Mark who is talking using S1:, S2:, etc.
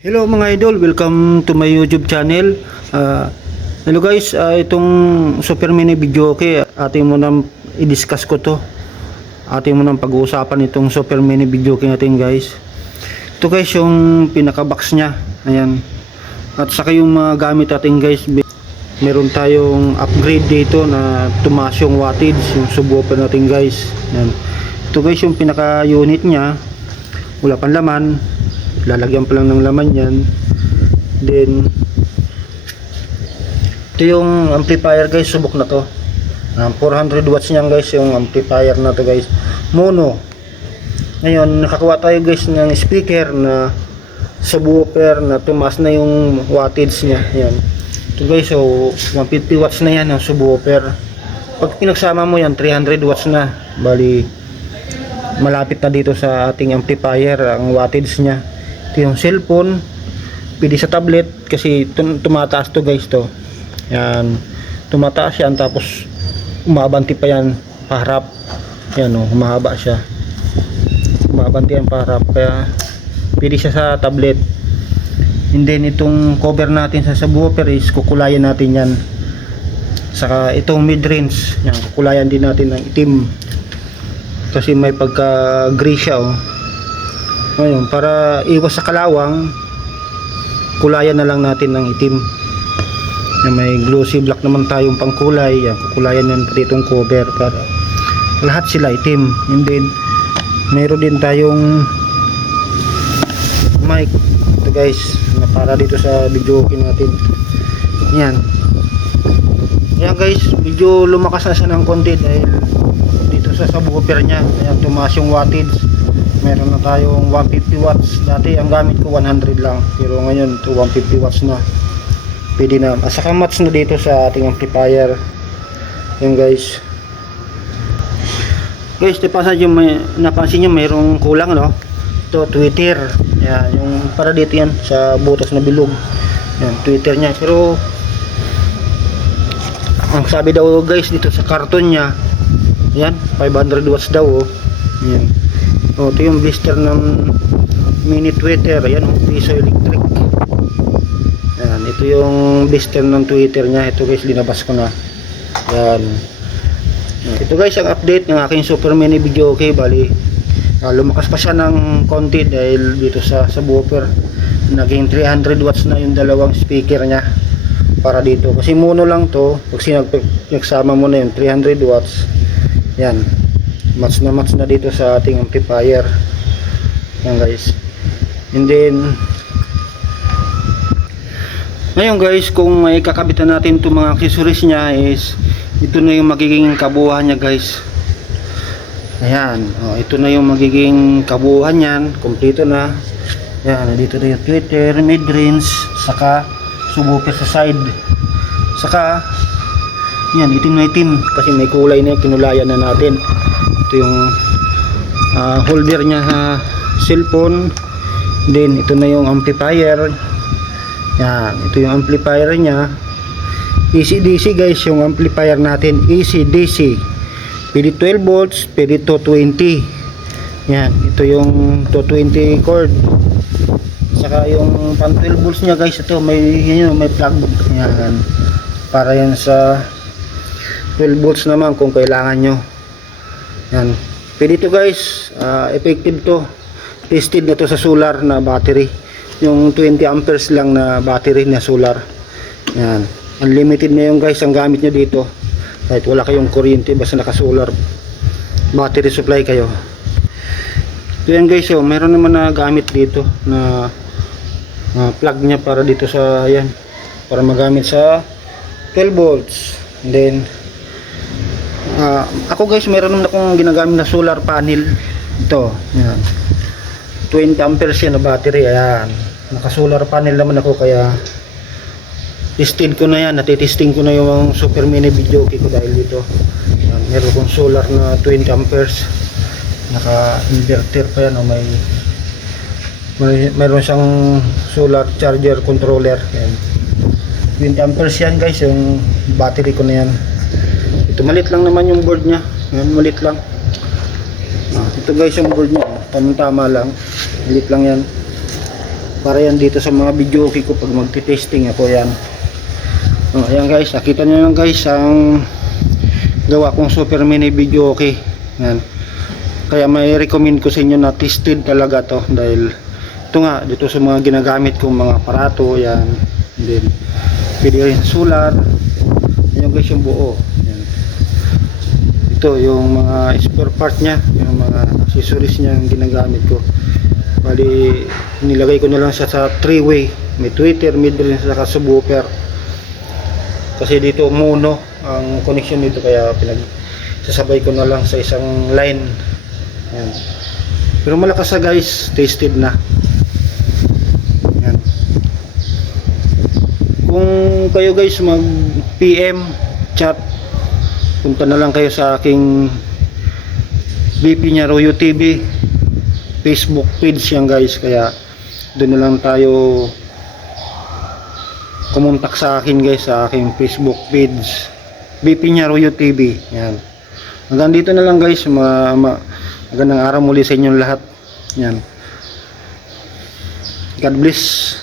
S1: Hello mga idol, welcome to my YouTube channel. Ah, hello guys, ah, itong Super Mini Video okay, ating mo nang i-discuss ko to. Ating mo nang pag-uusapan itong Super Mini Video okay natin guys. Ito guys yung pinaka-box niya. Ayan. At saka yung mga gamit natin guys, meron tayong upgrade dito na tumaas yung wattage, yung subwoofer natin guys. Ayan. Ito guys yung pinaka-unit niya. Wala pang laman lalagyan pa lang ng laman yan. Then ito yung amplifier guys. Subok na to. Ah, 400 watts niyan guys yung amplifier na to guys. Mono. Ngayon nakakuha tayo guys ng speaker na subwoofer na tumaas na yung wattage niya. Yan ito guys so 150 watts na yan yung subwoofer pag pinagsama mo yan 300 watts na. Bali malapit na dito sa ating amplifier ang wattage niya ito yung cellphone. Pwede sa tablet kasi tum- tumataas to guys to. Yan. Tumataas yan tapos umabanti pa yan paharap. Yan o humahaba siya. Umabanti yan paharap. Kaya pwede siya sa tablet. And then itong cover natin sa subwoofer is kukulayan natin yan. Saka itong mid range yan kukulayan din natin ng itim. Kasi may pagka gray siya oh ngayon, para iwas sa kalawang, kulayan na lang natin ng itim. Na may glossy black naman tayong pangkulay. Yan, kukulayan yan pati itong cover para lahat sila itim. And then, mayroon din tayong mic. Ito guys, na para dito sa video natin. Yan. Yan guys, medyo lumakas na siya ng konti dahil dito sa subwoofer niya. Kaya tumaas yung wattage meron na tayong 150 watts. Dati ang gamit ko 100 lang pero ngayon to 150 watts na. Pwede na. At saka match na dito sa ating amplifier. Yun guys. Guys napasa yung may, napansin nyo mayroong kulang no? Ito twitter. Yan yung para dito yan sa butas na bilog. Yan twitter nya pero ang sabi daw guys dito sa karton nya yan 500 watts daw oh. Yan Oh, ito yung blister ng mini tweeter. Ayan, oh, piso electric. Ayan, ito yung blister ng tweeter niya. Ito guys, linabas ko na. Ayan. Ito guys, ang update ng aking super mini video. Okay, bali. ah, lumakas pa siya ng konti dahil dito sa subwoofer. Naging 300 watts na yung dalawang speaker niya para dito. Kasi mono lang to. Pag sinag nagsama mo na yung 300 watts. Yan match na match na dito sa ating amplifier. Yan guys. And then ngayon guys kung may kakabitan natin itong mga accessories niya is ito na yung magiging kabuuan niya guys. Ayan. Oh, ito na yung magiging kabuuan niyan. Kompleto na. Yan dito na yung twitter mid range saka subwoofer sa side. Saka yan itim na itim kasi may kulay na kinulayan na natin ito yung ah, holder niya sa cellphone. Then ito na yung amplifier. Yan ito yung amplifier niya. AC DC guys yung amplifier natin AC DC pwede 12 volts pwede 220 yan ito yung 220 cord. Saka yung pan 12 volts niya guys ito may yun, may plug. Yan para yan sa 12 volts naman kung kailangan nyo yan. Pwede to guys, ah, effective to. Tested na to sa solar na battery. Yung 20 amperes lang na battery na solar. Yan. Unlimited na yung guys ang gamit nyo dito. Kahit wala kayong kuryente basta naka-solar battery supply kayo. Ito yan guys, oh, meron naman na gamit dito na ah, plug niya para dito sa yan para magamit sa 12 volts. And then Ah, ako guys, meron naman akong ginagamit na solar panel. Ito, yan. 20 amperes yan na battery, ayan. Naka-solar panel naman ako kaya tested ko na yan, natitesting ko na yung super mini video ko dahil dito. Yan, meron akong solar na 20 amperes. Naka-inverter pa yan, o may meron siyang solar charger controller. Yan. 20 amperes yan guys, yung battery ko na yan ito malit lang naman yung board nya yan malit lang. Ah, ito guys yung board nya tamang tama lang. Malit lang yan. Para yan dito sa mga video okay ko pag magti-testing ako yan. Oh, ayan guys nakita nyo lang guys ang gawa kong super mini video okay? Yan kaya may recommend ko sa inyo na tested talaga to dahil ito nga dito sa mga ginagamit kong mga aparato yan. Then pwede rin solar ayan guys yung buo. yan ito yung mga spare part nya yung mga accessories nya yung ginagamit ko. Bali nilagay ko na lang siya sa three way may tweeter mid range saka subwoofer. Kasi dito mono ang connection dito kaya pinag sasabay ko na lang sa isang line. Yan pero malakas sa guys. Tasted na. Yan kung kayo guys mag PM chat punta na lang kayo sa aking BP niya Royo TV Facebook page yan guys. Kaya doon na lang tayo kumontak sa akin guys sa aking Facebook page. BP niya Royo TV yan. Hanggang dito na lang guys. Ma, ma, magandang araw muli sa inyong lahat. Yan. God bless